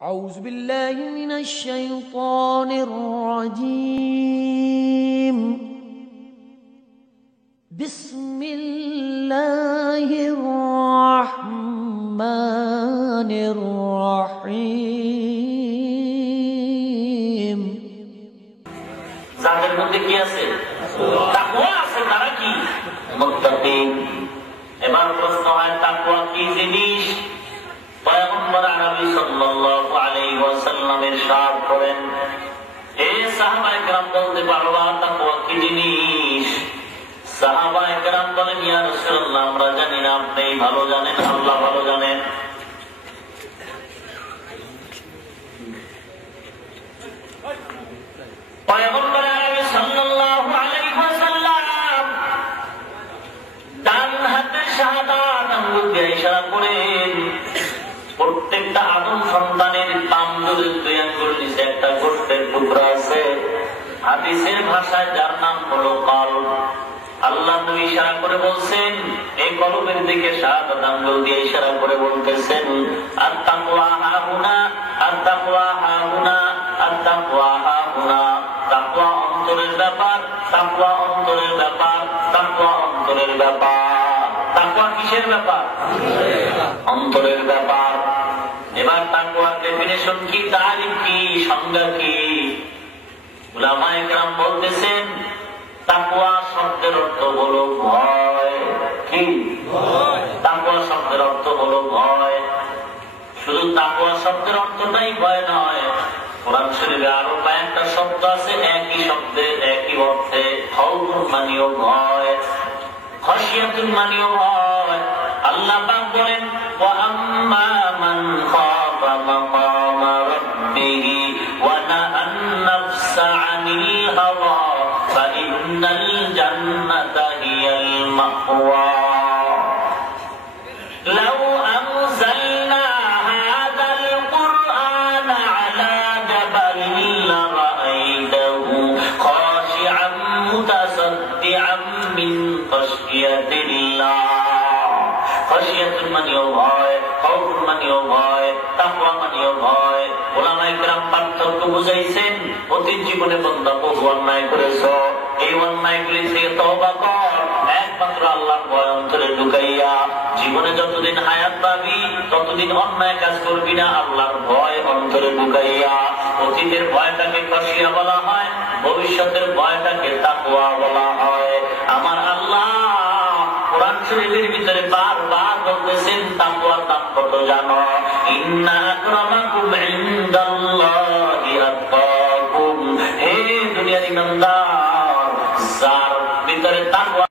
أعوذ بالله من الشيطان الرجيم بسم الله الرحمن الرحيم যাদের মধ্যে কি আছে? তাকওয়া আছে। তারা কি? মুত্তাকিন। এবার প্রশ্ন হয়, তাকওয়া কি জিনিস? পয়গম্বর আরবি সাল্লাল্লাহু আলাইহি ওয়াসাল্লাম ইরশাদ করেন, হে সাহাবায়ে কেরাম বলতে পারবা তাকওয়া কি জিনিস? সাহাবায়ে কেরাম বলেন, ইয়া রাসূলুল্লাহ, আমরা জানি না, আপনি ভালো জানেন, আল্লাহ ভালো জানেন। পয়গম্বর আরবি সাল্লাল্লাহু আলাইহি ওয়াসাল্লাম ডান হাতে শাহাদাত আঙ্গুল দিয়ে ইশারা করেন। প্রত্যেকটা আদম সন্তানের তামজুদের দুই আঙ্গুল নিচে একটা গোশতের টুকরা আছে। হাদিসের ভাষায় যার নাম হলো কলব। আল্লাহ নবী ইশারা করে বলছেন, এই কলবের দিকে শাহাদাত আঙ্গুল দিয়ে ইশারা করে বলতেছেন, আত-তাকওয়া হাহুনা, আত-তাকওয়া হাহুনা, আত-তাকওয়া হাহুনা। তাকওয়া অন্তরের ব্যাপার, তাকওয়া অন্তরের ব্যাপার, তাকওয়া অন্তরের ব্যাপার। তাকওয়া কিসের ব্যাপার? অন্তরের ব্যাপার। এবার তাকওয়ার ডেফিনিশন কি, তারিফ কি, সংজ্ঞা কি? উলামায়ে কেরাম বলতেছেন, তাকওয়া শব্দের অর্থ হলো ভয়। কি? তাকওয়া শব্দের অর্থ হলো ভয়। শুধু তাকওয়া শব্দের অর্থটাই ভয় নয়, কোরআন শরীফে আরো কয়েকটা শব্দ আছে একই শব্দে একই অর্থে। খাউফুন মানেও ভয়, খাশিয়াতুন মানেও ভয়। আল্লাহ পাক বলেন, ওয়া আম্মা মান খাফা মাকামা রাব্বিহি ওয়া নাহান নাফসা আনিল হাওয়া ফাইন্নাল জান্নাতা হিয়াল মাওয়া। লাউ আনজালনা হাযাল কুরআন আলা জাবালিন লারাআইতাহু খাশিআন মুতাসাদ্দিআন মিন খাশিয়াতিল্লাহ। খাশিয়াতুন মানেও ভয়, খাউফুন মানেও ভয়, তাকওয়া মানেও ভয়। উলামায়ে কেরাম পার্থক্য বুঝাইছেন, অতীত জীবনে বান্দা বহু অন্যায় করেছ, এই অন্যায়গুলি থেকে তওবা কর, একমাত্র আল্লাহর ভয় অন্তরে ঢুকাইয়া। জীবনে যতদিন হায়াত পাবি ততদিন অন্যায় কাজ করবি না, আল্লাহর ভয় অন্তরে ঢুকাইয়া। অতীতের ভয়টাকে খাশিয়া বলা হয়, ভবিষ্যতের ভয়টাকে তাকওয়া বলা হয়। আমার আল্লাহ কোরআন শরীফের ভিতরে বারবার বলতেছেন, তাকওয়ার দাম কত জানো? ইন্না আকরামাকুম ইনদাল্লাহি আতকাকুম। হে দুনিয়ার ইমানদার, যার ভিতরে তাকওয়া